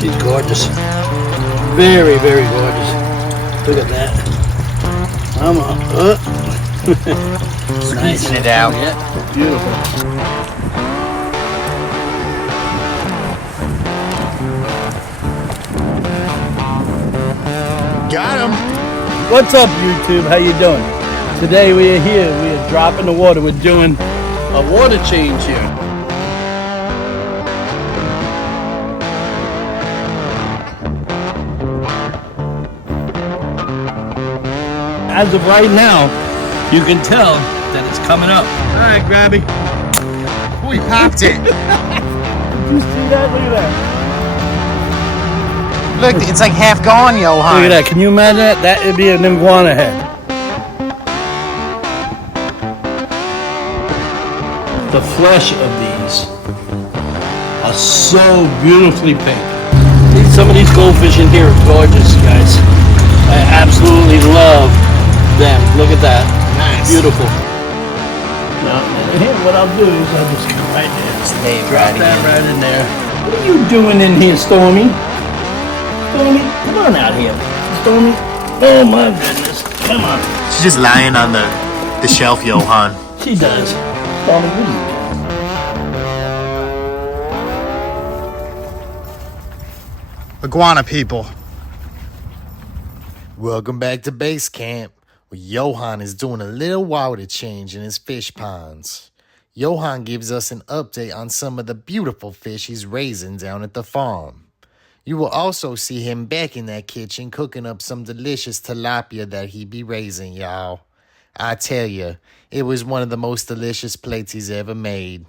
She's gorgeous. Very, very gorgeous. Look at that. I'm squeezing it out. Yeah, beautiful. Got him. What's up, YouTube? How you doing? Today we are here. We are dropping the water. We're doing a water change here. As of right now, you can tell that it's coming up. All right, Grabby. We popped it. Did you see that? Look at that. Look, it's like half gone, Yohan. Look at that. Can you imagine that? That would be an iguana head. The flesh of these are so beautifully pink. Some of these goldfish in here are gorgeous, guys. I absolutely love them. Look at that. Nice. Beautiful. Now, here, what I'll do is I'll just come right there. Drop that right in there. What are you doing in here, Stormy? Stormy, come on out here. Stormy. Oh my goodness. Come on. She's just lying on the shelf, Yohan. She does. Stormy, what are you doing? Iguana people. Welcome back to base camp, where Yohan is doing a little water change in his fish ponds. Yohan gives us an update on some of the beautiful fish he's raising down at the farm. You will also see him back in that kitchen cooking up some delicious tilapia that he be raising, y'all. I tell you, it was one of the most delicious plates he's ever made.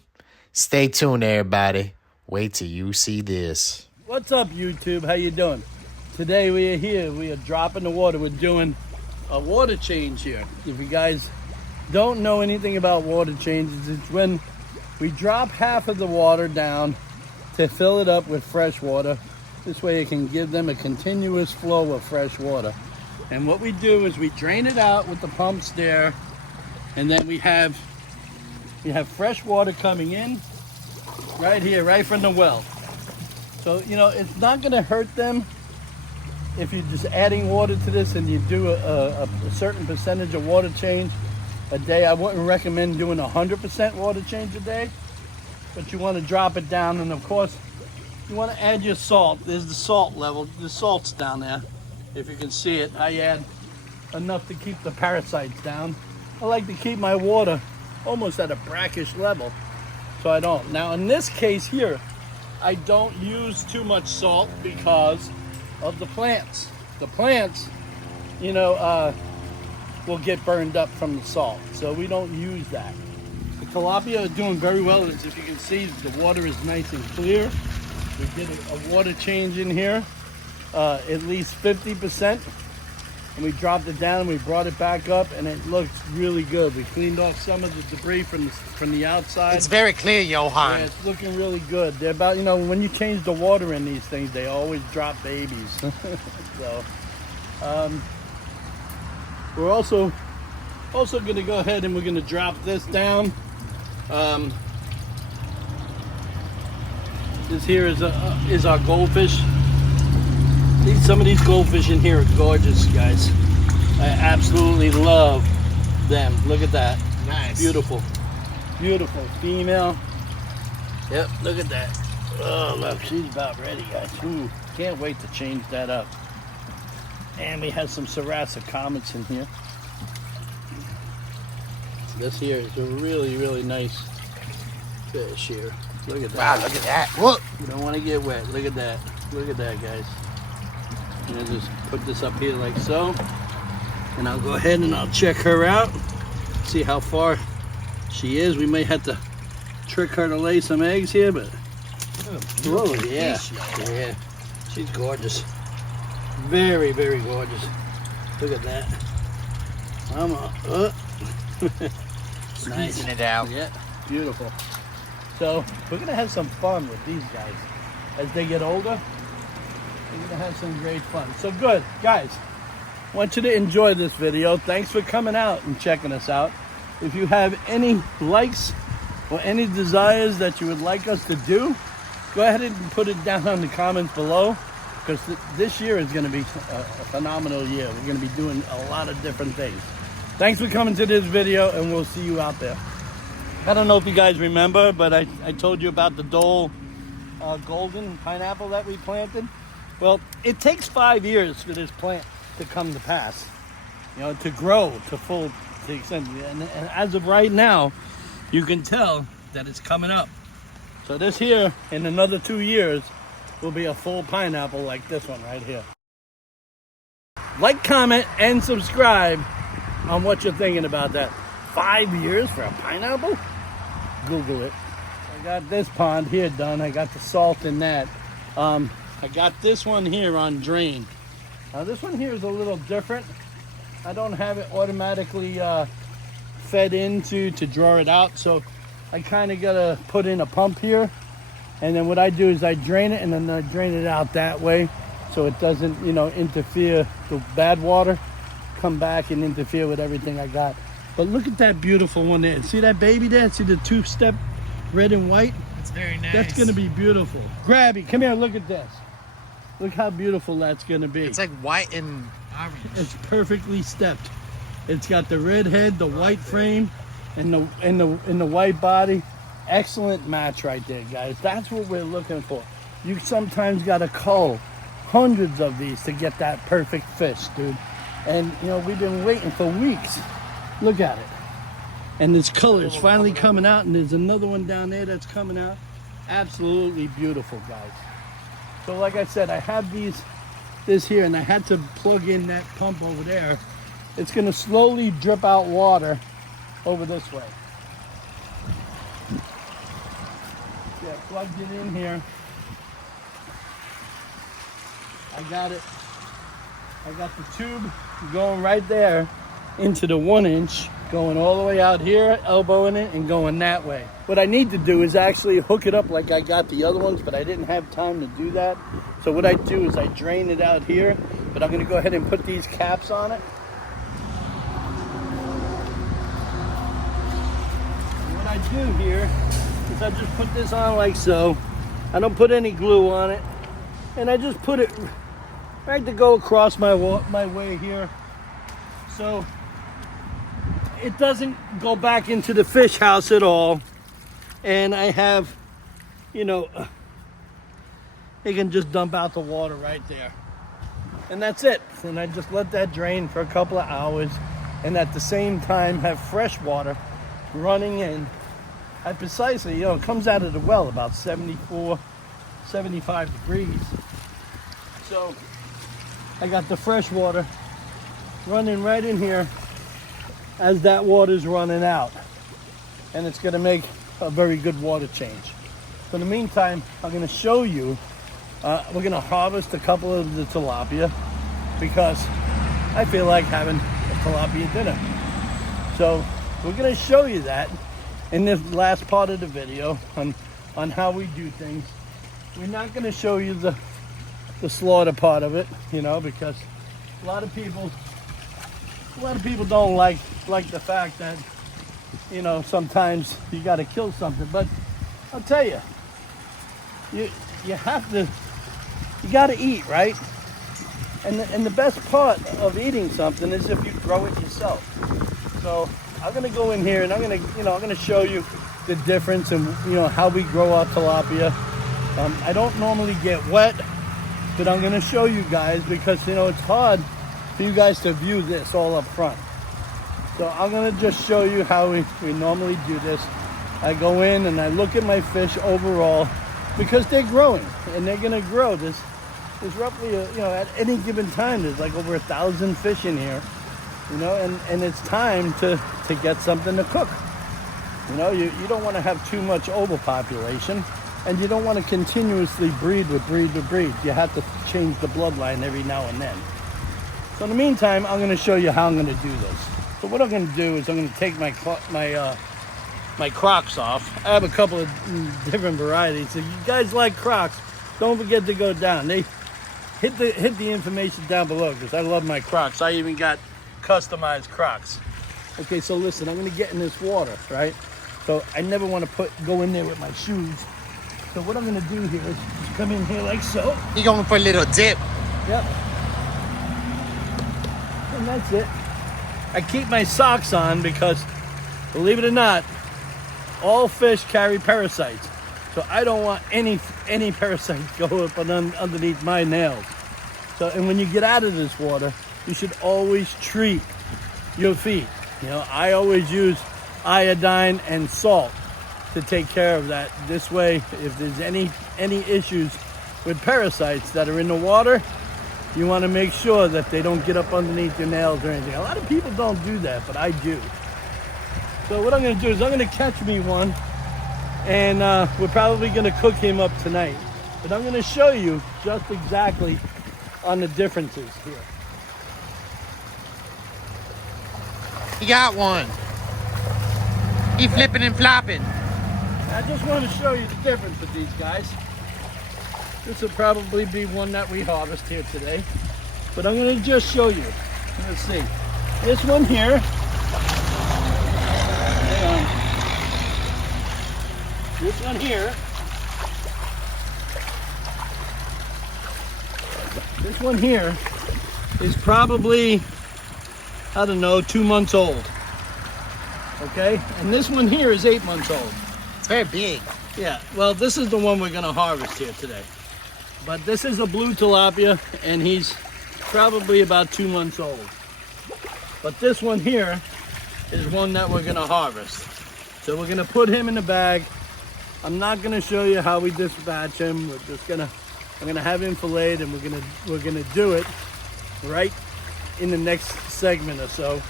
Stay tuned, everybody. Wait till you see this. What's up, YouTube? How you doing? Today we are here. We are dropping the water. We're doing a water change here. If you guys don't know anything about water changes, it's when we drop half of the water down to fill it up with fresh water. This way it can give them a continuous flow of fresh water. And what we do is we drain it out with the pumps there, and then we have fresh water coming in right here, right from the well. So, you know, it's not going to hurt them if you're just adding water to this and you do a certain percentage of water change a day. I wouldn't recommend doing 100% water change a day, but you want to drop it down. And of course, you want to add your salt. There's the salt level. The salt's down there. If you can see it, I add enough to keep the parasites down. I like to keep my water almost at a brackish level, so I don't. Now, in this case here, I don't use too much salt because of the plants. The plants, you know, will get burned up from the salt, so we don't use that. The tilapia are doing very well. As if you can see, the water is nice and clear. We did a water change in here, at least 50%, and we dropped it down and we brought it back up, and it looks really good. We cleaned off some of the debris from the outside. It's very clear, Yohan. Yeah, it's looking really good. They're about, you know, when you change the water in these things, they always drop babies. So, we're also going to go ahead and we're going to drop this down. This here is our goldfish. Some of these goldfish in here are gorgeous, guys. I absolutely love them. Look at that. Nice. Beautiful. Beautiful female. Yep, look at that. Oh, look, she's about ready, guys. Ooh, can't wait to change that up. And we have some Sarasa comets in here. This here is a really, really nice fish here. Look at that. Wow, look at that. Look. You don't want to get wet. Look at that. Look at that, guys. I'm going to just put this up here like so. And I'll go ahead and I'll check her out. See how far she is. We may have to trick her to lay some eggs here, but oh yeah. Yeah. She's gorgeous. Very, very gorgeous. Look at that. I'm squeezing it out. Yeah, beautiful. So we're gonna have some fun with these guys as they get older. We're gonna have some great fun. So good, guys. I want you to enjoy this video. Thanks for coming out and checking us out. If you have any likes or any desires that you would like us to do, go ahead and put it down on the comments below, because this year is going to be a phenomenal year. We're going to be doing a lot of different things. Thanks for coming to this video, and we'll see you out there. I don't know if you guys remember, but I told you about the Dole golden pineapple that we planted. Well, it takes 5 years for this plant to come to pass, you know, to grow to full extent. And as of right now, you can tell that it's coming up. So this here, in another 2 years, will be a full pineapple like this one right here. Like, comment, and subscribe on what you're thinking about that. 5 years for a pineapple? Google it. I got this pond here done. I got the salt in that. I got this one here on drain. Now this one here is a little different. I don't have it automatically fed into to draw it out, so I kind of gotta put in a pump here, and then what I do is I drain it, and then I drain it out that way so it doesn't, you know, interfere, the bad water come back and interfere with everything I got. But look at that beautiful one there. See that baby there? See the two-step red and white? That's very nice. That's gonna be beautiful. Grabby, come here, look at this. Look how beautiful that's gonna be. It's like white and orange. It's perfectly stepped. It's got the red head, the white frame, and the white body. Excellent match right there, guys. That's what we're looking for. You sometimes gotta cull hundreds of these to get that perfect fish, dude. And you know, we've been waiting for weeks. Look at it. And this color is finally coming out, and there's another one down there that's coming out. Absolutely beautiful, guys. So like I said, I have this here, and I had to plug in that pump over there. It's gonna slowly drip out water over this way. Yeah, plugged it in here. I got it. I got the tube going right there into the 1 inch, going all the way out here, elbowing it, and going that way. What I need to do is actually hook it up like I got the other ones, but I didn't have time to do that. So what I do is I drain it out here, but I'm gonna go ahead and put these caps on it. And what I do here is I just put this on like so. I don't put any glue on it, and I just put it right to go across my way here, so it doesn't go back into the fish house at all. And I have, you know, it can just dump out the water right there, and that's it. And I just let that drain for a couple of hours, and at the same time have fresh water running in at precisely, you know, it comes out of the well about 74, 75 degrees. So I got the fresh water running right in here as that water's running out, and it's going to make a very good water change. So in the meantime, I'm going to show you, we're going to harvest a couple of the tilapia because I feel like having a tilapia dinner. So we're going to show you that in this last part of the video on how we do things. We're not going to show you the slaughter part of it, you know, because a lot of people don't like the fact that, you know, sometimes you got to kill something. But I'll tell you, you have to, you got to eat, right? And the best part of eating something is if you grow it yourself. So I'm gonna go in here and I'm gonna show you the difference and, you know, how we grow our tilapia. I don't normally get wet, but I'm gonna show you guys because, you know, it's hard for you guys to view this all up front. So I'm gonna just show you how we normally do this. I go in and I look at my fish overall because they're growing and they're gonna grow. There's roughly, you know, at any given time, there's like over 1,000 fish in here, you know, and it's time to get something to cook. You know, you don't want to have too much overpopulation, and you don't want to continuously breed with breed. You have to change the bloodline every now and then. So in the meantime, I'm going to show you how I'm going to do this. So what I'm going to do is I'm going to take my Crocs off. I have a couple of different varieties. If you guys like Crocs, don't forget to go down. They hit the information down below because I love my Crocs. I even got customized Crocs. Okay, so listen, I'm going to get in this water, right? So I never want to go in there with my shoes So what I'm gonna do here is just come in here like so. You going for a little dip? Yep. And that's it. I keep my socks on because, believe it or not, all fish carry parasites. So I don't want any parasites go up and underneath my nails. So, and when you get out of this water, you should always treat your feet. You know, I always use iodine and salt to take care of that. This way, if there's any issues with parasites that are in the water, you want to make sure that they don't get up underneath your nails or anything. A lot of people don't do that, but I do. So what I'm going to do is I'm going to catch me one, and we're probably going to cook him up tonight. But I'm going to show you just exactly on the differences here. You got one. He flipping and flopping. I just want to show you the difference with these guys. This will probably be one that we harvest here today. But I'm going to just show you. Let's see. This one here. Hang on. This one here. This one here is probably, I don't know, 2 months old. Okay? And this one here is 8 months old. It's very big. Yeah, well, this is the one we're going to harvest here today. But this is a blue tilapia, and he's probably about 2 months old. But this one here is one that we're going to harvest. So we're going to put him in the bag. I'm not going to show you how we dispatch him. We're just going to, I'm going to have him filleted, and we're going to do it right in the next segment or so.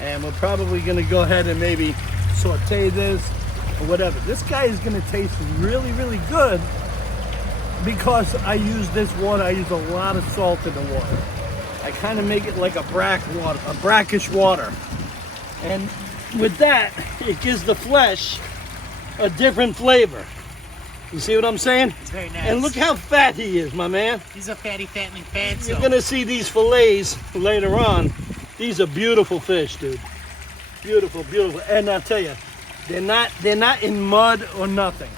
And we're probably going to go ahead and maybe saute this or whatever. This guy is going to taste really, really good because I use this water. I use a lot of salt in the water. I kind of make it like a brackish water. And with that, it gives the flesh a different flavor. You see what I'm saying? It's very nice. And look how fat he is, my man. He's a fatty, fattening fatso. You're gonna see these fillets later on. These are beautiful fish, dude. Beautiful, beautiful. And I'll tell you, they're not in mud or nothing.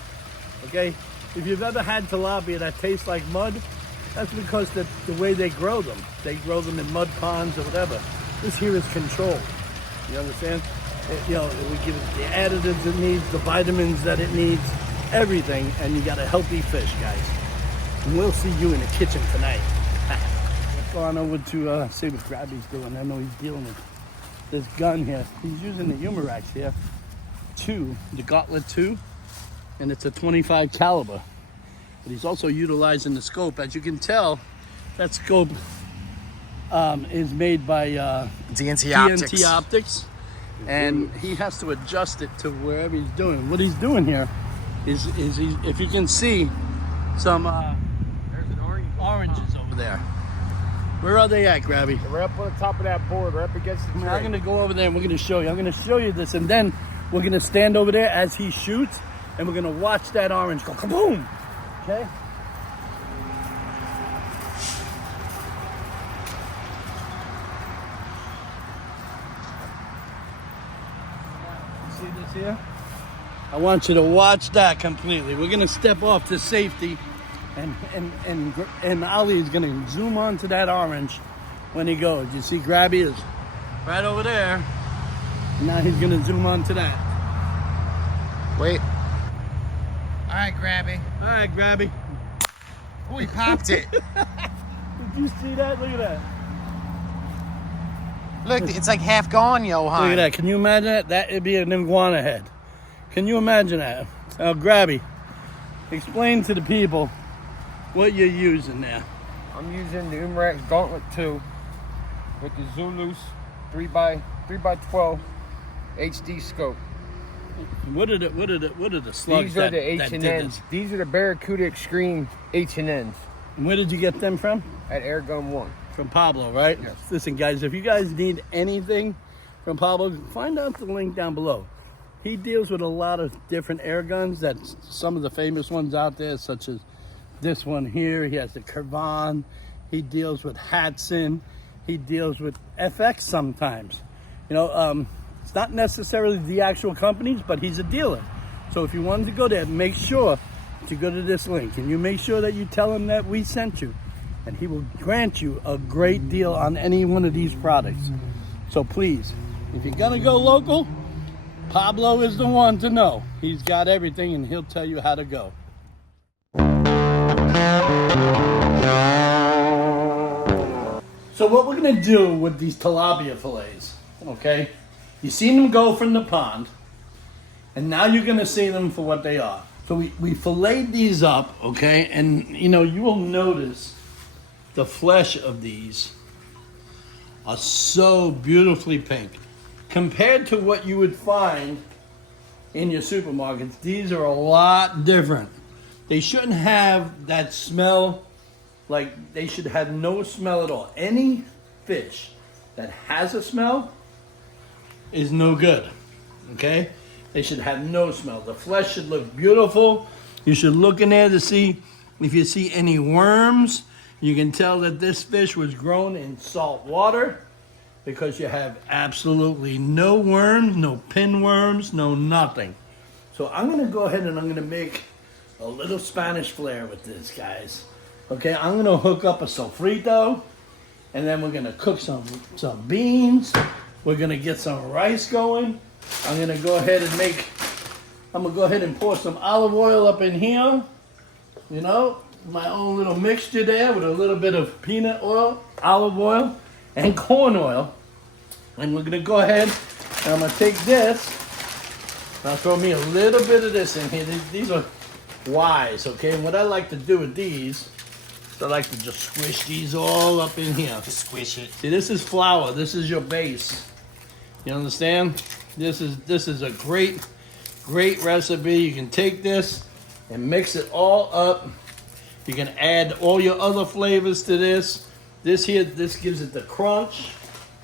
Okay? If you've ever had tilapia that tastes like mud, that's because the way they grow them. They grow them in mud ponds or whatever. This here is controlled. You understand? You know, we give it the additives it needs, the vitamins that it needs, everything, and you got a healthy fish, guys. And we'll see you in the kitchen tonight. Let's go on over to see what Grabby's doing. I know he's dealing with this gun here. He's using the Umarex here, the Gauntlet 2, and it's a 25 caliber. But he's also utilizing the scope. As you can tell, that scope is made by DNT Optics. DNT Optics. And he has to adjust it to wherever he's doing. What he's doing here is he, if you can see some There's an oranges over there. Where are they at, Grabby? They're up on the top of that board, right up against the tree. I'm gonna go over there and we're gonna show you. I'm gonna show you this, and then we're gonna stand over there as he shoots, and we're gonna watch that orange go kaboom. Okay? See this here? I want you to watch that completely. We're gonna step off to safety, and Ali is gonna zoom onto that orange when he goes. You see Grabby is right over there. Now he's gonna zoom onto that. Wait. All right, Grabby. All right, Grabby. Oh, he popped it. Did you see that? Look at that. Look, it's like half gone, Yohan. Look at that. Can you imagine that? That would be an iguana head. Can you imagine that? Now, Grabby, explain to the people what you're using there. I'm using the Umarex Gauntlet 2 with the Zulus 3x12 HD scope. What are the slugs These are the that did H&Ns. this? These are the Barracuda Extreme H&Ns And where did you get them from? at Airgun One. From Pablo, right? Yes. Listen, guys, if you guys need anything from Pablo, find out the link down below. He deals with a lot of different air guns. That's some of the famous ones out there, such as this one here. He has the Kervan. He deals with Hatsan. He deals with FX sometimes. You know, it's not necessarily the actual companies, but he's a dealer. So if you wanted to go there, make sure to go to this link, and you make sure that you tell him that we sent you, and he will grant you a great deal on any one of these products. So please, if you're gonna go local, Pablo is the one to know. He's got everything and he'll tell you how to go. So what we're gonna do with these tilapia fillets, okay? You've seen them go from the pond, and now you're gonna see them for what they are. So we filleted these up, okay? And you know, you will notice the flesh of these are so beautifully pink. Compared to what you would find in your supermarkets, these are a lot different. They shouldn't have that smell, like they should have no smell at all. Any fish that has a smell is no good, okay? They should have no smell. The flesh should look beautiful. You should look in there to see if you see any worms. You can tell that this fish was grown in salt water, because you have absolutely no worms, no pinworms, no nothing. So I'm gonna go ahead and I'm gonna make a little Spanish flair with this, guys. Okay, I'm gonna hook up a sofrito, and then we're gonna cook some beans. We're gonna get some rice going. I'm gonna go ahead and pour some olive oil up in here. You know, my own little mixture there with a little bit of peanut oil, olive oil, and corn oil. And we're gonna go ahead and I'm gonna take this, and I'll throw me a little bit of this in here. These are wise, okay? And what I like to do with these, is I like to just squish these all up in here. Just squish it. See, this is flour. This is your base. You understand? This is a great recipe. You can take this and mix it all up. You can add all your other flavors to this. This gives it the crunch.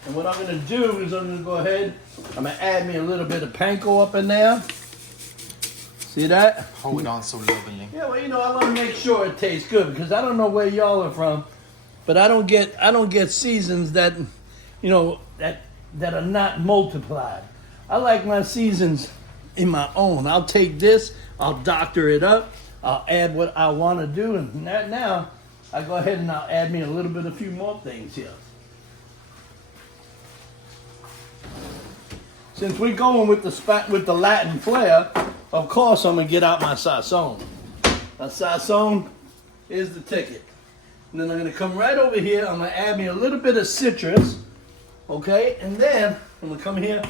And what I'm gonna do is I'm gonna go ahead, I'm gonna add me a little bit of panko up in there. See that? Hold on so lovingly. Yeah, well, you know, I wanna make sure it tastes good, because I don't know where y'all are from, but I don't get seasons that, you know, that are not multiplied. I like my seasons in my own. I'll take this, I'll doctor it up, I'll add what I wanna do, and now I go ahead and I'll add me a few more things here. Since we're going with the Latin flair, of course I'm gonna get out my sazon. My sazon is the ticket. And then I'm gonna come right over here, I'm gonna add me a little bit of citrus, okay? And then I'm gonna come here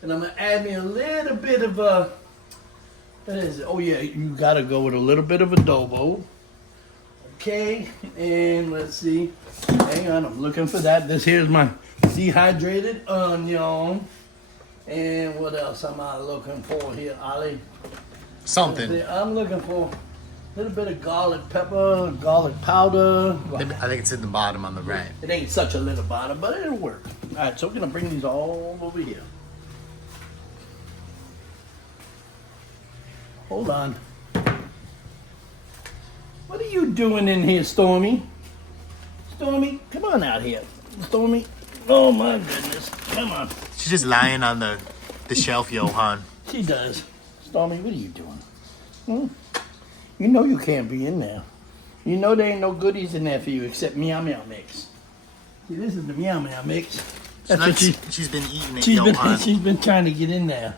and I'm gonna add me a little bit of what is it? Oh yeah, you gotta go with a little bit of adobo. Okay, and let's see. Hang on, I'm looking for that. This here's my dehydrated onion. And what else am I looking for here, Ali? Something. I'm looking for a little bit of garlic pepper, garlic powder. I think it's in the bottom on the right. It ain't such a little bottom, but it'll work. All right, so we're gonna bring these all over here. Hold on. What are you doing in here, Stormy? Stormy, come on out here. Stormy, oh my goodness, come on. She's just lying on the shelf, Yohan. She does. Stormy, what are you doing? You know you can't be in there. You know there ain't no goodies in there for you except Meow Meow Mix. See, this is the Meow Meow Mix. That's what she's been eating it, Yohan. She's been trying to get in there.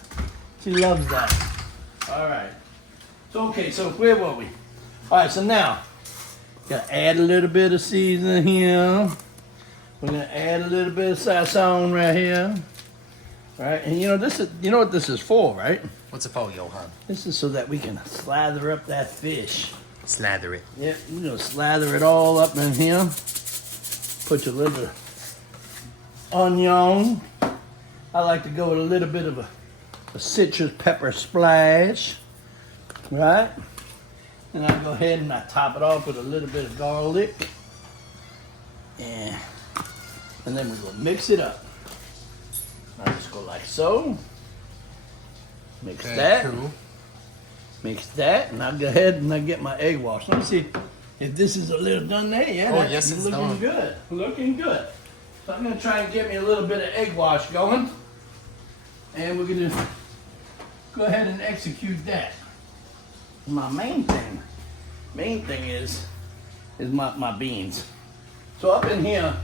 She loves that. All right. So, okay, so where were we? All right, so now, gotta add a little bit of seasoning here. We're gonna add a little bit of sazon right here. Right, and you know what this is for, right? What's it for, Yohan? This is so that we can slather up that fish. Slather it. Yeah, we're gonna slather it all up in here. Put your little onion. I like to go with a little bit of a citrus pepper splash, right? And I go ahead and I top it off with a little bit of garlic. And then we're gonna mix it up. I just go like so. Mix that. Cool. Mix that, and I'll go ahead and I get my egg wash. Let me see if this is a little done there. Yeah, oh, yes, it's looking done. Good. Looking good. So I'm gonna try and get me a little bit of egg wash going. And we're gonna go ahead and execute that. My main thing main thing is my beans. So up in here,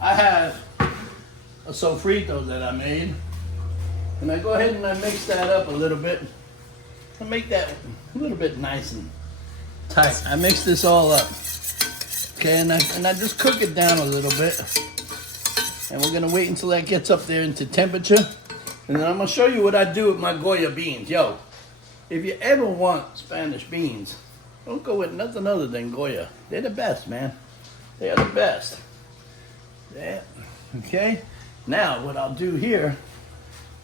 I have a sofrito that I made. And I go ahead and I mix that up a little bit. I make that a little bit nice and tight. I mix this all up. Okay, and I just cook it down a little bit. And we're gonna wait until that gets up there into temperature. And then I'm gonna show you what I do with my Goya beans. Yo, if you ever want Spanish beans, don't go with nothing other than Goya. They're the best, man. They are the best. Yeah. Okay, now what I'll do here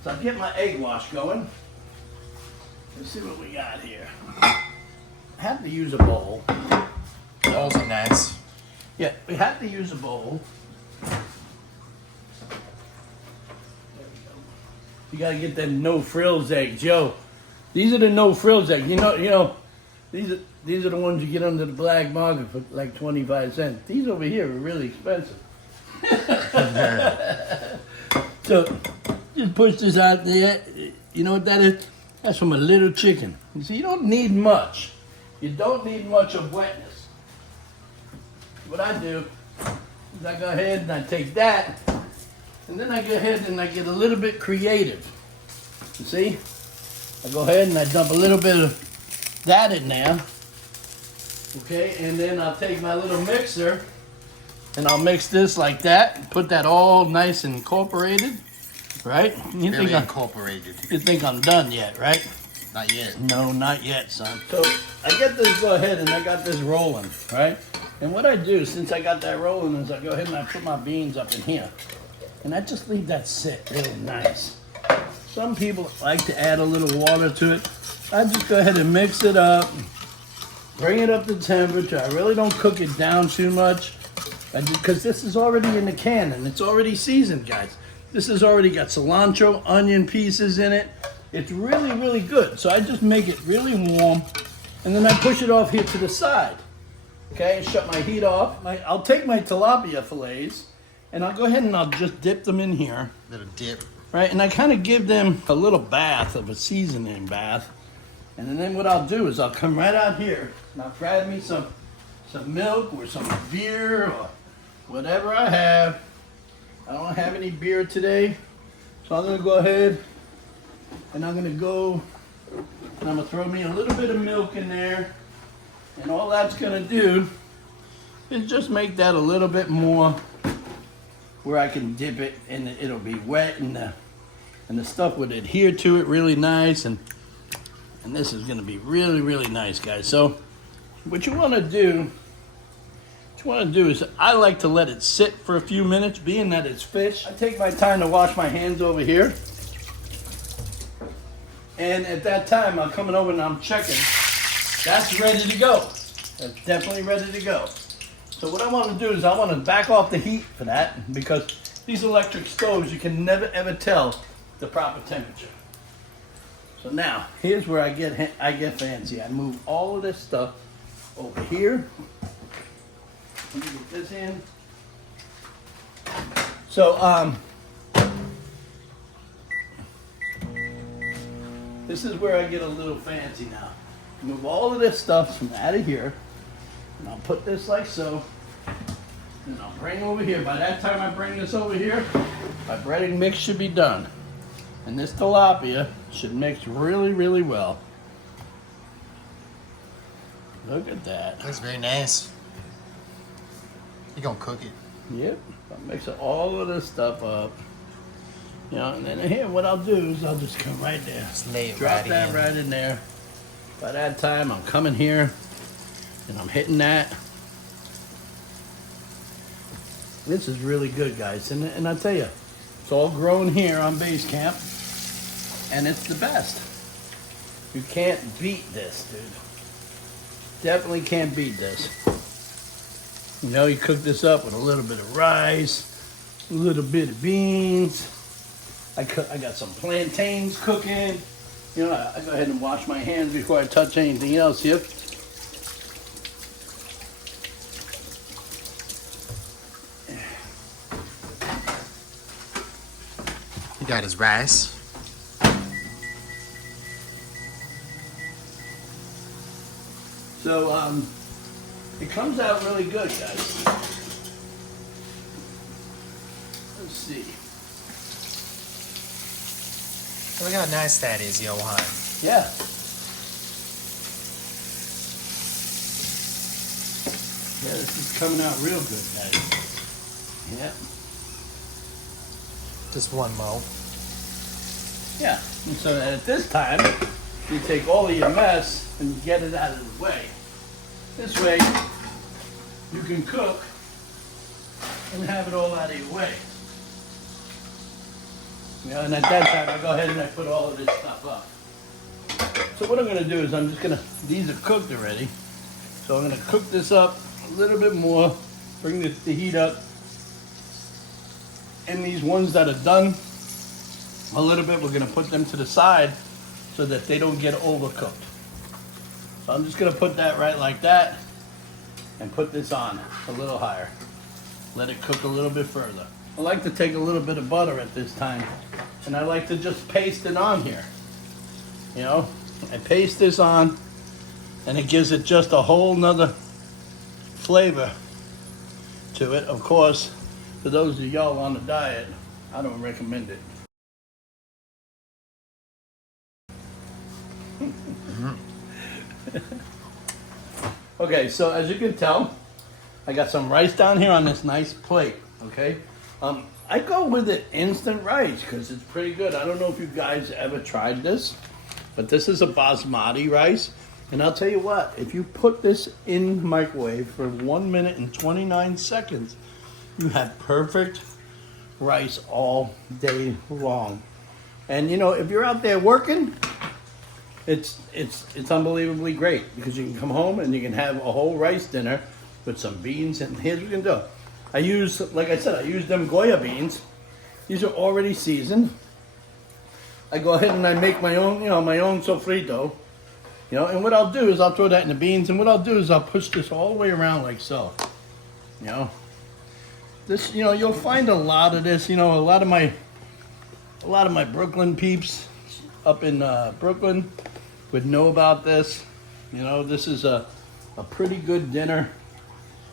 is I'll get my egg wash going. Let's see what we got here. I have to use a bowl. Those are nice. Yeah, we have to use a bowl. You gotta get them no frills eggs, yo. These are the no frills eggs. You know, these are the ones you get under the black market for like 25 cents. These over here are really expensive. So just push this out there. You know what that is? That's from a little chicken. You see, you don't need much. You don't need much of wetness. What I do is I go ahead and I take that, and then I go ahead and I get a little bit creative. You see? I go ahead and I dump a little bit of that in there. Okay, and then I'll take my little mixer and I'll mix this like that. Put that all nice and incorporated, right? You Very think incorporated. you think I'm done yet, right? Not yet. No, not yet, son. So I get this go ahead and I got this rolling, right? And what I do, since I got that rolling, is I go ahead and I put my beans up in here. And I just leave that sit really nice. Some people like to add a little water to it. I just go ahead and mix it up, bring it up to temperature. I really don't cook it down too much because this is already in the can and it's already seasoned, guys. This has already got cilantro, onion pieces in it. It's really, really good. So I just make it really warm and then I push it off here to the side. Okay, shut my heat off. I'll take my tilapia fillets and I'll go ahead and I'll just dip them in here. Little dip. Right, and I kind of give them a little bath of a seasoning bath. And then what I'll do is I'll come right out here and I'll grab me some milk or some beer or whatever I have. I don't have any beer today. So I'm gonna go ahead and I'm gonna go and I'm gonna throw me a little bit of milk in there. And all that's gonna do is just make that a little bit more where I can dip it and it'll be wet and the stuff would adhere to it really nice and this is gonna be really, really nice, guys. So what you wanna do is I like to let it sit for a few minutes, being that it's fish. I take my time to wash my hands over here. And at that time, I'm coming over and I'm checking. That's ready to go. That's definitely ready to go. So what I want to do is I want to back off the heat for that because these electric stoves, you can never ever tell the proper temperature. So now, here's where I get fancy. I move all of this stuff over here. Let me get this in. So this is where I get a little fancy now. Move all of this stuff from out of here. And I'll put this like so. And I'll bring over here. By that time I bring this over here, my breading mix should be done. And this tilapia should mix really, really well. Look at that. Looks very nice. You gonna cook it? Yep. I'm mixing all of this stuff up. You know, and then here what I'll do is I'll just come right there. Just lay it Drop right that in. right in there. By that time I'm coming here and I'm hitting that. This is really good, guys. And I tell you, it's all grown here on base camp. And it's the best. You can't beat this, dude. Definitely can't beat this. You know, you cook this up with a little bit of rice, a little bit of beans. I got some plantains cooking. You know, I go ahead and wash my hands before I touch anything else here. He got his rice. So So it comes out really good, guys. Let's see. Look how nice that is, Yohan. Yeah. Yeah, this is coming out real good, guys. Yeah. Just one mo. Yeah. And so at this time, you take all of your mess and you get it out of the way. This way, you can cook and have it all out of your way. You know, and at that time, I go ahead and I put all of this stuff up. So what I'm going to do is I'm just going to, these are cooked already, so I'm going to cook this up a little bit more, bring the heat up, and these ones that are done a little bit, we're going to put them to the side so that they don't get overcooked. So I'm just going to put that right like that and put this on a little higher. Let it cook a little bit further. I like to take a little bit of butter at this time, and I like to just paste it on here. You know, I paste this on, and it gives it just a whole nother flavor to it. Of course, for those of y'all on the diet, I don't recommend it. Okay, so as you can tell, I got some rice down here on this nice plate, okay? I go with it instant rice because it's pretty good. I don't know if you guys ever tried this, but this is a basmati rice. And I'll tell you what, if you put this in the microwave for 1 minute and 29 seconds, you have perfect rice all day long. And you know, if you're out there working, it's unbelievably great because you can come home and you can have a whole rice dinner with some beans. And here's what you can do. I use, like I said, I use them Goya beans. These are already seasoned. I go ahead and I make my own, you know, my own sofrito. You know, and what I'll do is I'll throw that in the beans, and what I'll do is I'll push this all the way around like so. You know, this, you know, you'll find a lot of this. You know, a lot of my Brooklyn peeps up in Brooklyn would know about this. You know, this is a pretty good dinner.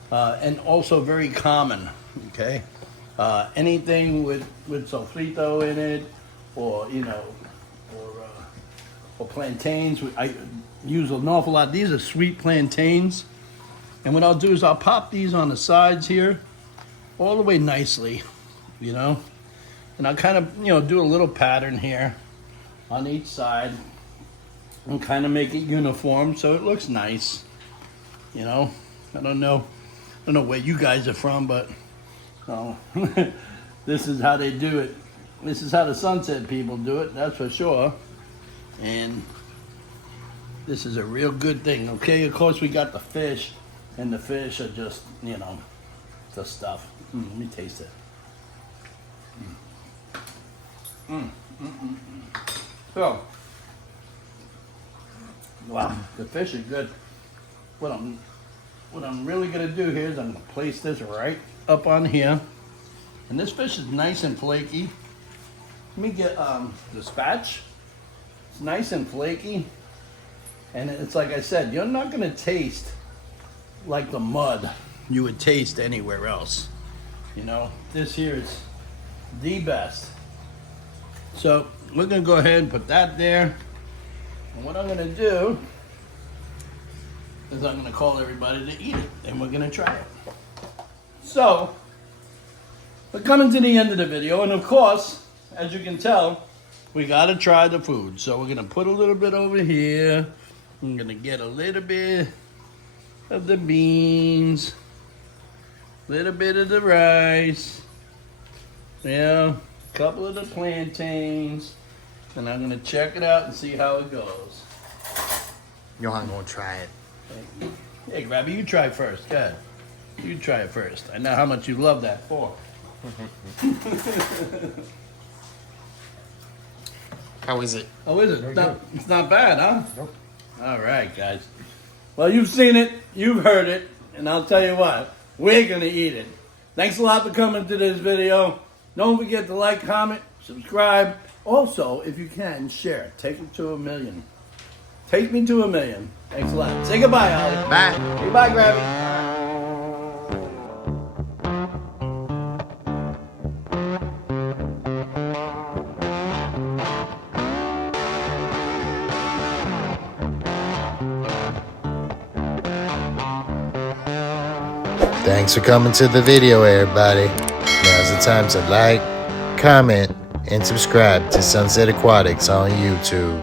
And also very common, okay? Anything with sofrito in it, or, you know, or plantains. I use an awful lot. These are sweet plantains. And what I'll do is I'll pop these on the sides here, all the way nicely, you know? And I'll kind of, you know, do a little pattern here on each side and kind of make it uniform so it looks nice, you know? I don't know where you guys are from, but this is how they do it. This is how the Sunset people do it, that's for sure. And this is a real good thing, okay? Of course, we got the fish, and the fish are just, you know, the stuff. Let me taste it. So, wow, the fish is good. What I'm really gonna do here is I'm gonna place this right up on here. And this fish is nice and flaky. Let me get the spatch. It's nice and flaky. And it's like I said, you're not gonna taste like the mud you would taste anywhere else. You know, this here is the best. So we're gonna go ahead and put that there. And what I'm gonna do is I'm gonna call everybody to eat it, and we're gonna try it. So, we're coming to the end of the video, and of course, as you can tell, we gotta try the food. So we're gonna put a little bit over here. I'm gonna get a little bit of the beans, a little bit of the rice, yeah, a couple of the plantains, and I'm gonna check it out and see how it goes. Yohan gonna try it. Hey, Grabby, you try first. Go ahead. You try it first. I know how much you love that fork. How is it? Oh, is it? It's not bad, huh? Nope. All right, guys. Well, you've seen it, you've heard it, and I'll tell you what, we're going to eat it. Thanks a lot for coming to this video. Don't forget to like, comment, subscribe. Also, if you can, share. Take it to 1 million. Take me to 1,000,000. Thanks a lot. Say goodbye, Ollie. Bye. Say bye, Grabby. Thanks for coming to the video, everybody. Now's the time to like, comment, and subscribe to Sunset Aquatics on YouTube.